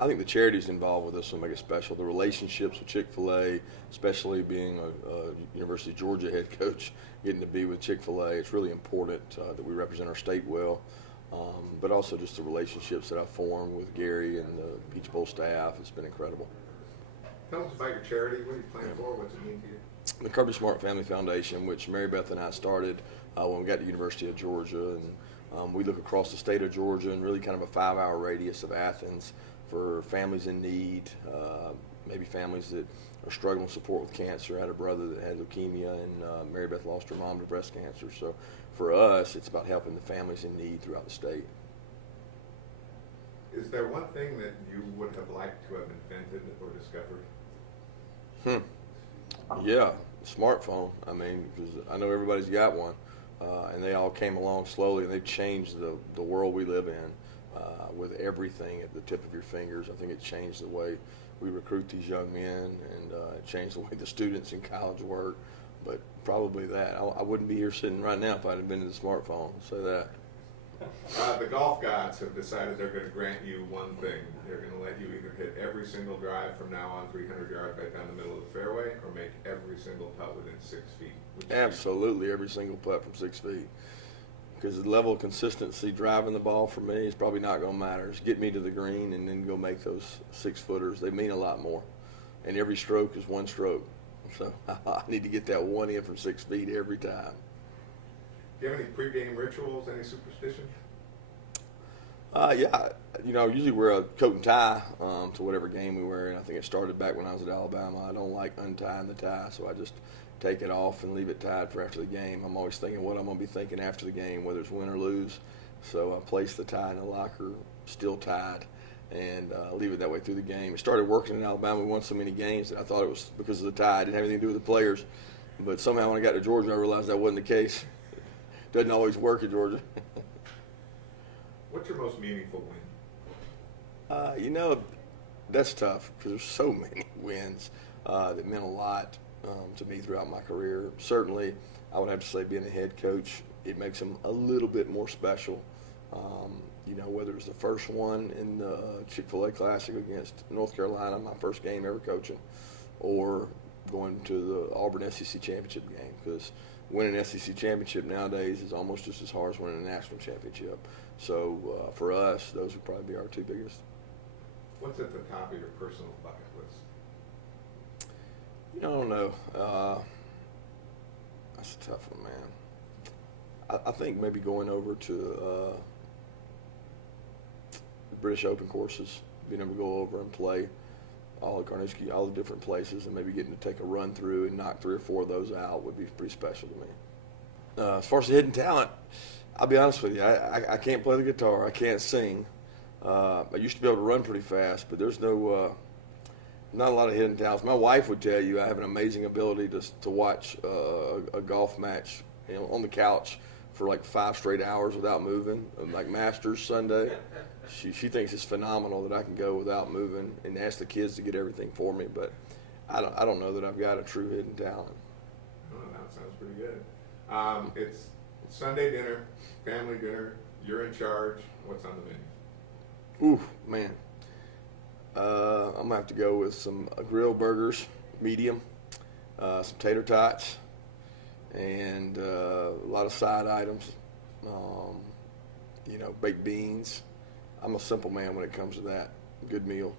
I think the charities involved with this will make it special. The relationships with Chick-fil-A, especially being a University of Georgia head coach, getting to be with Chick-fil-A, it's really important that we represent our state well. But also just the relationships that I've formed with Gary and the Peach Bowl staff. It's been incredible. Tell us about your charity. What are you playing for? What's it mean to you? The Kirby Smart Family Foundation, which Mary Beth and I started when we got to the University of Georgia. And we look across the state of Georgia and really kind of a 5-hour radius of Athens for families in need, maybe families that are struggling with support with cancer. I had a brother that had leukemia, and Mary Beth lost her mom to breast cancer. So for us, it's about helping the families in need throughout the state. Is there one thing that you would have liked to have invented or discovered? Yeah, smartphone. I mean, because I know everybody's got one, and they all came along slowly, and they've changed the world we live in with everything at the tip of your fingers. I think it changed the way we recruit these young men, and it changed the way the students in college work. But probably that. I wouldn't be here sitting right now if I hadn't been to the smartphone. I'll say that. The golf gods have decided they're going to grant you one thing. They're going to let you either hit every single drive from now on 300 yards right down the middle of the fairway, or make every single putt within 6 feet. Absolutely, every single putt from 6 feet. Because the level of consistency driving the ball for me is probably not going to matter. Just get me to the green and then go make those 6-footers. They mean a lot more. And every stroke is one stroke. So I need to get that one in from 6 feet every time. Do you have any pregame rituals, any superstition? Yeah, I usually wear a coat and tie to whatever game we wear, and I think it started back when I was at Alabama. I don't like untying the tie, so I just take it off and leave it tied for after the game. I'm always thinking what I'm going to be thinking after the game, whether it's win or lose. So I place the tie in the locker, still tied, and leave it that way through the game. It started working in Alabama. We won so many games that I thought it was because of the tie. It didn't have anything to do with the players. But somehow when I got to Georgia, I realized that wasn't the case. Doesn't always work at Georgia. What's your most meaningful win? That's tough because there's so many wins that meant a lot to me throughout my career. Certainly, I would have to say being a head coach, it makes them a little bit more special. Whether it was the first one in the Chick-fil-A Classic against North Carolina, my first game ever coaching, or going to the Auburn SEC Championship game, because winning an SEC Championship nowadays is almost just as hard as winning a national championship. So for us, those would probably be our two biggest. What's at the top of your personal bucket list? I don't know. That's a tough one, man. I think maybe going over to the British Open courses, being able to go over and play all the Carnoustie, all the different places, and maybe getting to take a run through and knock 3 or 4 of those out would be pretty special to me. As far as the hidden talent, I'll be honest with you, I can't play the guitar, I can't sing. I used to be able to run pretty fast, but there's not a lot of hidden talents. My wife would tell you I have an amazing ability to watch a golf match on the couch for like 5 straight hours without moving, like Masters Sunday. She thinks it's phenomenal that I can go without moving and ask the kids to get everything for me, but I don't know that I've got a true hidden talent. Oh, that sounds pretty good. It's Sunday dinner, family dinner. You're in charge. What's on the menu? Ooh, man. I'm going to have to go with some grilled burgers, medium, some tater tots, and a lot of side items, baked beans. I'm a simple man when it comes to that. Good meal.